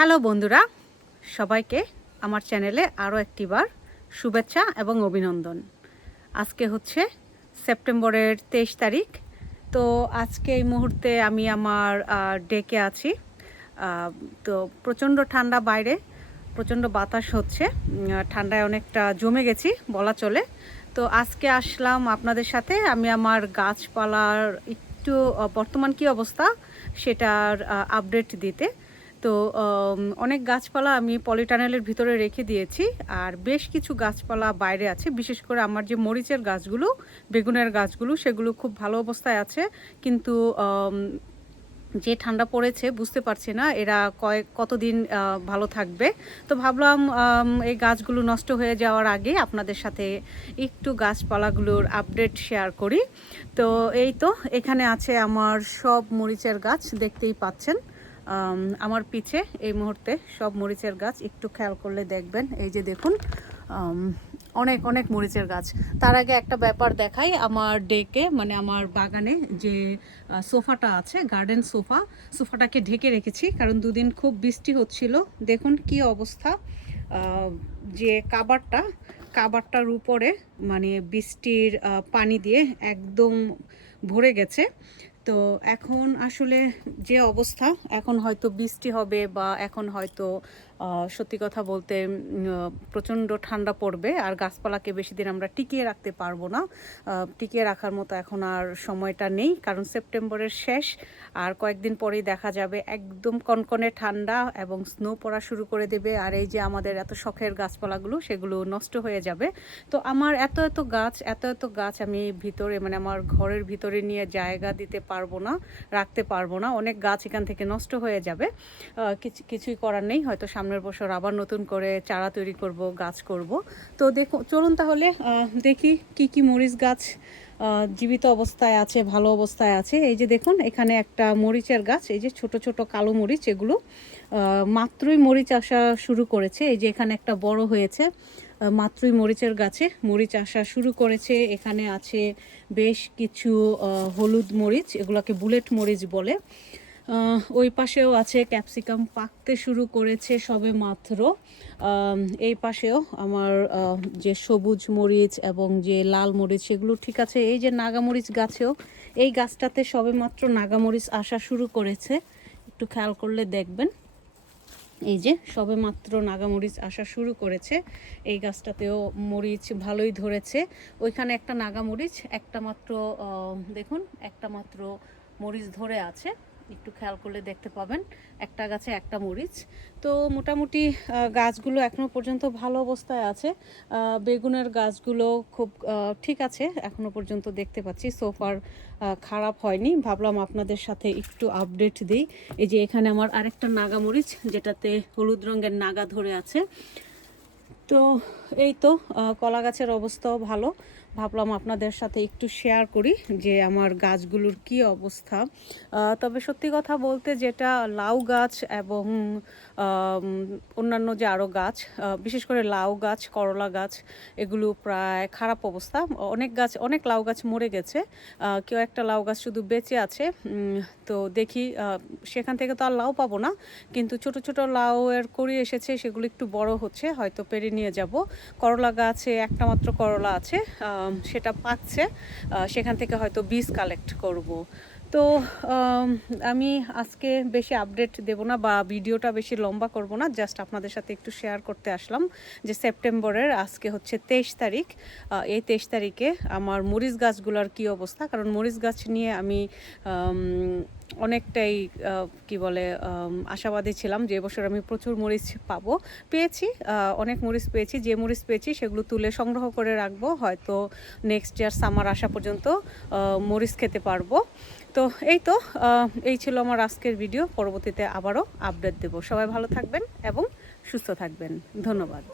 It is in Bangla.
হ্যালো বন্ধুরা, সবাইকে আমার চ্যানেলে আরও একটিবার শুভেচ্ছা এবং অভিনন্দন। আজকে হচ্ছে সেপ্টেম্বরের তেইশ তারিখ, তো আজকে এই মুহূর্তে আমি আমার ডেকে আছি। তো প্রচণ্ড ঠান্ডা বাইরে, প্রচণ্ড বাতাস হচ্ছে ঠান্ডায় অনেকটা জমে গেছি বলা চলে। তো আজকে আসলাম আপনাদের সাথে, আমি আমার গাছপালার একটু বর্তমান কি অবস্থা সেটার আপডেট দিতে। তো অনেক গাছপালা আমি পলিটানেলের ভিতরে রেখে দিয়েছি আর বেশ কিছু গাছপালা বাইরে আছে। বিশেষ করে আমার যে মরিচের গাছগুলো, বেগুনের গাছগুলো, সেগুলো খুব ভালো অবস্থায় আছে। কিন্তু যে ঠান্ডা পড়েছে বুঝতে পারছি না, এরা কয়েক, কতদিন ভালো থাকবে। তো ভাবলাম এই গাছগুলো নষ্ট হয়ে যাওয়ার আগে আপনাদের সাথে একটু গাছপালাগুলোর আপডেট শেয়ার করি। তো, এই তো, এখানে আছে আমার সব মরিচের গাছ, দেখতেই পাচ্ছেন। আমার পিছে এই মুহূর্তে সব মরিচের গাছ, একটু খেয়াল করলে দেখবেন। এই যে দেখুন অনেক অনেক মরিচের গাছ। তার আগে একটা ব্যাপার দেখাই, আমার ডেকে মানে আমার বাগানে যে সোফাটা আছে, গার্ডেন সোফা, সোফাটাকে ঢেকে রেখেছি, কারণ দুদিন খুব বৃষ্টি হচ্ছিল। দেখুন কি অবস্থা। যে কাবারটা, কাবারটার উপরে মানে বৃষ্টির পানি দিয়ে একদম ভরে গেছে। তো এখন আসলে যে অবস্থা এখন হয়তো বৃষ্টি হবে বা এখন হয়তো সত্যি কথা বলতে প্রচণ্ড ঠান্ডা পড়বে আর গাছপালাকে বেশি দিন আমরা টিকিয়ে রাখতে পারব না। টিকিয়ে রাখার মতো এখন আর সময়টা নেই, কারণ সেপ্টেম্বরের শেষ আর কয়েকদিন পরেই দেখা যাবে একদম কনকনে ঠান্ডা এবং স্নো পড়া শুরু করে দেবে আর এই যে আমাদের এত শখের গাছপালাগুলো, সেগুলো নষ্ট হয়ে যাবে। তো আমার এত এত গাছ, এত এত গাছ আমি ভিতরে মানে আমার ঘরের ভিতরে নিয়ে জায়গা দিতে পারব না, রাখতে পারব না। অনেক গাছ এখান থেকে নষ্ট হয়ে যাবে। কিছু, কিছুই করার নেই, হয়তো সামনের বছর আবার নতুন করে চারা তৈরি করব, গাছ করব। তো দেখুন চলুন তাহলে দেখি কি কি মরিচ গাছ জীবিত অবস্থায় আছে, ভালো অবস্থায় আছে। এই যে দেখুন, এখানে একটা মরিচের গাছ, এই যে ছোট ছোট কালো মরিচ, এগুলো মাত্রই মরিচ আসা শুরু করেছে। এই যে এখানে একটা বড় হয়েছে মাত্রই মরিচের গাছে মরিচ আসা শুরু করেছে। এখানে আছে বেশ কিছু হলুদ মরিচ, এগুলোকে বুলেট মরিচ বলে। ওই পাশেও আছে ক্যাপসিকাম পাকতে শুরু করেছে সবে মাত্র। এই পাশেও আমার যে সবুজ মরিচ এবং যে লাল মরিচ, সেগুলো ঠিক আছে। এই যে নাগামরিচ গাছেও, এই গাছটাতে সবে মাত্র নাগামরিচ আসা শুরু করেছে। একটু খেয়াল করলে দেখবেন। এই যে সবে মাত্র নাগামরিচ আসা শুরু করেছে। এই গাছটাতেও মরিচ ভালোই ধরেছে। ওইখানে একটা নাগামরিচ, একটা মাত্র দেখুন, একটা মাত্র মরিচ ধরে আছে। একটু খেয়াল করলে দেখতে পাবেন। একটা গাছে একটা মরিচ। তো মোটামুটি গাছগুলো এখনও পর্যন্ত ভালো অবস্থায় আছে। বেগুনের গাছগুলো খুব ঠিক আছে এখনও পর্যন্ত দেখতে পাচ্ছি। সোফার খারাপ হয়নি। ভাবলাম আপনাদের সাথে একটু আপডেট দিই। এই যে এখানে আমার আরেকটা নাগা মরিচ, যেটাতে হলুদ রঙের নাগা ধরে আছে। তো এই তো কলা গাছের অবস্থাও ভালো। ভাবলাম আপনাদের সাথে একটু শেয়ার করি যে আমার গাছগুলোর কি অবস্থা। তবে সত্যি কথা বলতে যেটা লাউ গাছ এবং অন্যান্য যে আরও গাছ বিশেষ করে লাউ গাছ, করলা গাছ, এগুলো প্রায় খারাপ অবস্থা। অনেক গাছ, অনেক লাউ গাছ মরে গেছে। কেউ একটা লাউ গাছ শুধু বেঁচে আছে তো দেখি সেখান থেকে তো আর লাউ পাবো না। কিন্তু ছোট ছোট লাউ এর করি এসেছে, সেগুলো একটু বড় হচ্ছে, হয়তো পেরে নিয়ে যাব। করলা গাছে একটা মাত্র করলা আছে সেটা পাচ্ছে। সেখান থেকে হয়তো বীজ কালেক্ট করব। তো, আমি আজকে বেশি আপডেট দেব না বা ভিডিওটা বেশি লম্বা করব না জাস্ট আপনাদের সাথে একটু শেয়ার করতে আসলাম যে সেপ্টেম্বরের আজকে হচ্ছে তেইশ তারিখ। এই তেইশ তারিখে আমার মরিচ গাছগুলোর কি অবস্থা? কারণ মরিচ গাছ নিয়ে আমি অনেকটাই কি বলে আশাবাদী ছিলাম যে এবছর আমি প্রচুর মরিচ পাবো। পেয়েছি অনেক মরিচ পেয়েছি। যে মরিচ পেয়েছি সেগুলো তুলে সংগ্রহ করে রাখব। হয়তো নেক্সট ইয়ার সামার আসা পর্যন্ত মরিচ খেতে পারব। তো এই তো এই ছিল আমার আজকের ভিডিও পরবর্তীতে আবারও আপডেট দেব। সবাই ভালো থাকবেন এবং সুস্থ থাকবেন। ধন্যবাদ।